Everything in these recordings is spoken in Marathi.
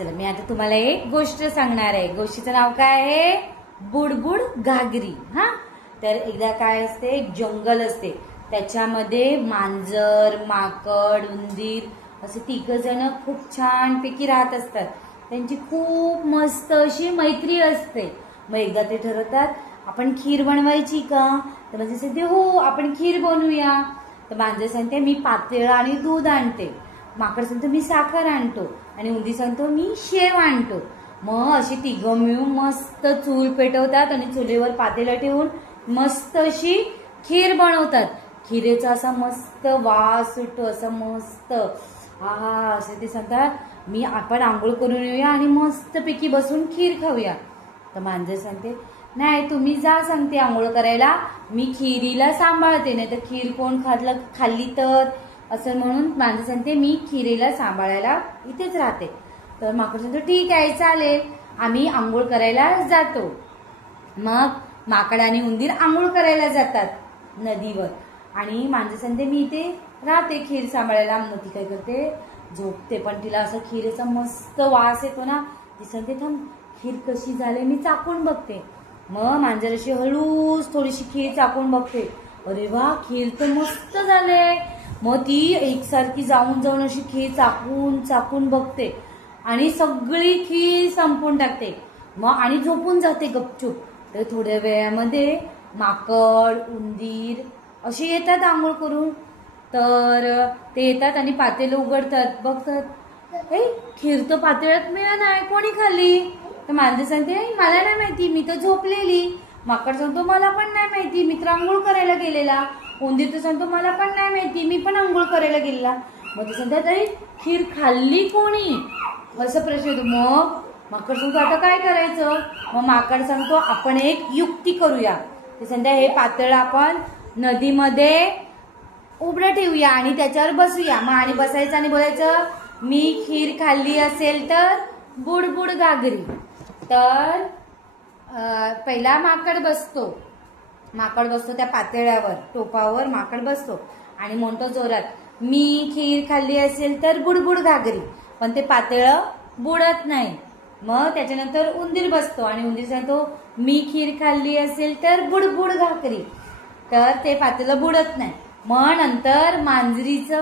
चला मी आता तुम्हाला एक गोष्ट सांगणार आहे। गोष्टीचं नाव काय आहे? बुडबुड घागरी। हा, तर एकदा काय असते, एक जंगल असते, त्याच्यामध्ये मांजर, माकड, उंदीर असे 3 जण खूप छान पैकी राहत असतात। त्यांची खूप मस्त अशी मैत्री असते। मग एकदा ते ठरवतात आपण खीर बनवायची का? तर म्हणजे सांगते हो आपण खीर बनवूया। तर मांजर सांगते मी पातेळ आणि दूध आणते, माकड सांगतो मी साखर आणतो आणि उंदीर सांगतो मी शेव आणतो। मग अशी 3 मिळून मस्त चूल पेटवतात आणि चुलीवर पातेलं ठेवून मस्त अशी खीर बनवतात। खीरेचा असा मस्त वास सुटतो, असा मस्त हा असे ते सांगतात मी आपण आंघोळ करून येऊया आणि मस्तपैकी बसून खीर खाऊया। तर मांजर सांगते नाही तुम्ही जा सांगते आंघोळ करायला, मी खिरीला सांभाळते, नाही तर खीर कोण खाल्ली तर असं म्हणून मांजर सांगते मी खिरीला सांभाळायला इथेच राहते। तर माकड सांगतो ठीक आहे चालेल, आम्ही आंघोळ करायला जातो। मग माकड आणि उंदीर आंघोळ करायला जातात नदीवर आणि मांजर सांगते मी इथे राहते खीर सांभाळायला। मग ती काय करते झोपते, पण तिला असं खीरेचा मस्त वास येतो ना, ती सांगते थांब खीर कशी झाली मी चाकून बघते। मग मांजर अशी हळूच थोडीशी खीर चाकून बघते, अरे वा खीर तर मस्त झाले। मग ती एकसारखी जाऊन अशी खीर चाकून बघते आणि सगळी खीर संपवून टाकते। मग आणि झोपून जाते गपचूप। तर थोड्या वेळामध्ये माकड, उंदीर असे येतात आंघोळ करून। तर ते येतात आणि पातेलं उघडतात, बघतात ए खीर तर पातेल्यात मिळत नाही, कोणी खाल्ली? तर मांजर सांगते मला नाही माहिती, मी तर झोपलेली। माकड सांगतो मला पण नाही माहिती, मी तर आंघोळ करायला गेलेला। उंदीर तर सांगतो मला पण नाही माहिती, मी पण आंघोळ करायला गेलेला। मग ते सांगतात अरे खीर खाल्ली कोणी असं प्रश्न येतो। मग माकड सांगतो आता काय करायचं? मग माकड सांगतो आपण एक युक्ती करूया। ते सांगतात हे पातळ आपण नदीमध्ये उभं ठेवूया आणि त्याच्यावर बसूया। मग आणि बसायचं आणि बोलायचं मी खीर खाल्ली असेल तर बुडबुड घागरी। तर पहिला माकड बसतो त्या पातेल्यावर, टोपावर माकड बसतो आणि म्हणतो जोरात मी खीर खाल्ली असेल तर बुडबुड घागरी, पण ते पातेलं बुडत नाही। मग त्याच्यानंतर उंदीर बसतो आणि उंदीर सांगतो मी खीर खाल्ली असेल तर बुडबुड घागरी, तर ते पातेलं बुडत नाही। मग नंतर मांजरीचा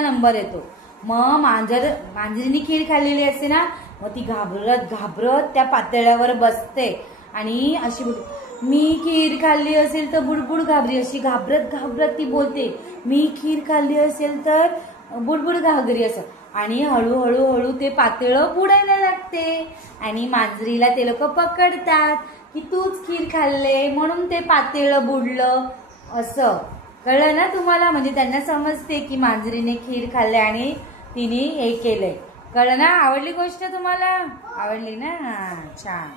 नंबर येतो। मग मांजरीने खीर खाल्लेली असते ना, मग ती घाबरत त्या पातेल्यावर बसते आणि अशी मी खीर खाल्ली असेल तर बुडबुड घागरी, अशी घाबरत ती बोलते मी खीर खाल्ली असेल तर बुडबुड घागरी असं। आणि हळूहळू ते पातेलं बुडायला लागते आणि मांजरीला ते लोक पकडतात की तूच खीर खाल्ले म्हणून ते पातेलं बुडलं असं। कळलं ना तुम्हाला? म्हणजे त्यांना समजते की मांजरीने खीर खाल्ले आणि तिने हे केलंय। कळलं ना? आवडली गोष्ट तुम्हाला? आवडली ना? छान।